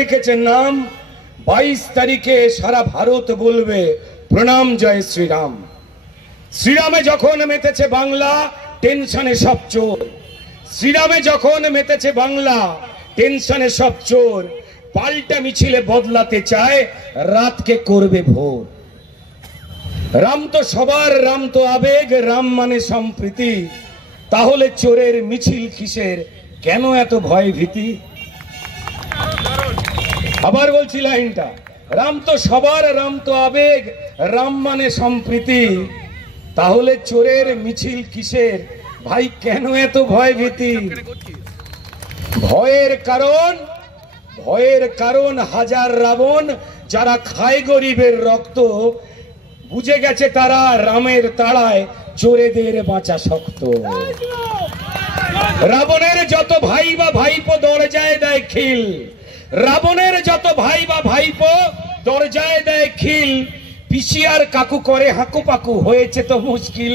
লিখেছেন নাম 22 তারিখে সারা ভারত বলবে প্রণাম জয় শ্রীরাম। শ্রীরামে যখন মেতেছে বাংলা টেনশনে সব চোর, শ্রীরামে যখন মেতেছে বাংলা টেনশনে সব চোর, পাল্টা মিছিলে বদলাতে চায় রাতকে করবে ভোর। রাম তো সবার, রাম তো আবেগ, রাম মানে সম্প্রীতি, তাহলে চোরের মিছিল কিসের, কেন এত ভয় ভীতি? আবার বলছি লাইনটা, রাম তো সবার, রাম তো আবেগ, রাম মানে সম্প্রীতি, তাহলে চোরের মিছিল কিসের, ভাই কেন এত ভয় ভীতি? ভয়ের কারণ, ভয়ের কারণ হাজার রাবণ, যারা খায় গরিবের রক্ত, বুঝে গেছে তারা রামের তাড়ায় চোরেদের বাঁচা শক্ত। রাবণের যত ভাই বা ভাইপো দরজায় দেয় খিল, রাবণের যত ভাই বা ভাইপো দরজায় দেয় খিল, পিসিয়ার কাকু করে হাঁকু পাকু, হয়েছে তো মুশকিল।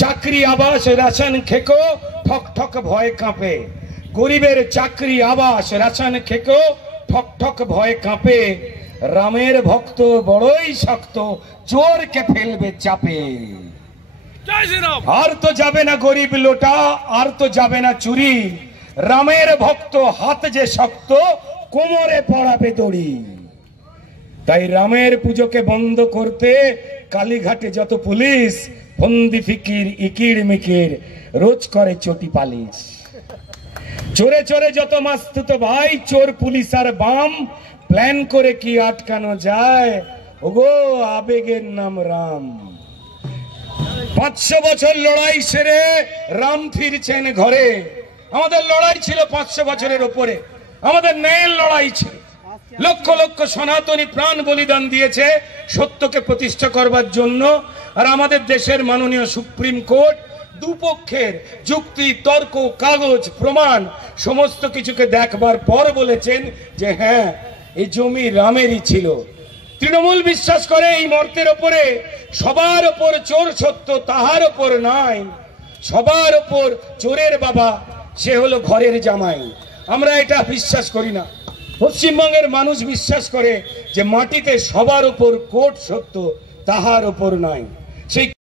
চাকরি আবাস রেশন খেকো ঠক ঠক ভয় কাঁপে, গরিবের চাকরি আবাস রেশন খেকো ঠক ঠক ভয় কাঁপে, রামের ভক্ত বড়ই শক্ত, চোরকে ফেলবে চাপে। আর তো যাবে না গরিব লোটা, আর তো যাবে না চুরি, রামের ভক্ত হাত যে শক্ত, কোমরে পড়াবে দড়ি। তাই রামের পুজোকে বন্ধ করতে কালীঘাটে যত পুলিশ, ফন্দি ফিকির ইকির মিকির রোজ করে চটি পালিশ। চোরে চোরে যত মাস্তুত ভাই, চোর পুলিশ আর বাম, প্ল্যান করে কি আটকানো যায়, ওগো আবেগের নাম রাম। 500 বছর লড়াই সেরে রাম ফিরছেন ঘরে। আমাদের লড়াই ছিল 500 বছরের উপরে, আমাদের ন্যায়ের লড়াই ছিল। লক্ষ লক্ষ সনাতনী প্রাণ বলিদান দিয়েছে সত্যকে প্রতিষ্ঠা করবার জন্য। আর আমাদের দেশের মাননীয় সুপ্রিম কোর্ট দুপক্ষের যুক্তি, তর্ক, কাগজ, প্রমাণ সমস্ত কিছুকে দেখবার পর বলেছেন যে হ্যাঁ, এই জমি রামেরই ছিল। তৃণমূল বিশ্বাস করে এই মর্তের ওপরে সবার ওপর চোর সত্য, তাহার ওপর নাই। সবার ওপর চোরের বাবা, সে হলো ঘরের জামাই। আমরা এটা বিশ্বাস করি না। পশ্চিমবঙ্গের মানুষ বিশ্বাস করে যে মাটিতে সবার ওপর কোর্ট সত্য, তাহার ওপর নাই।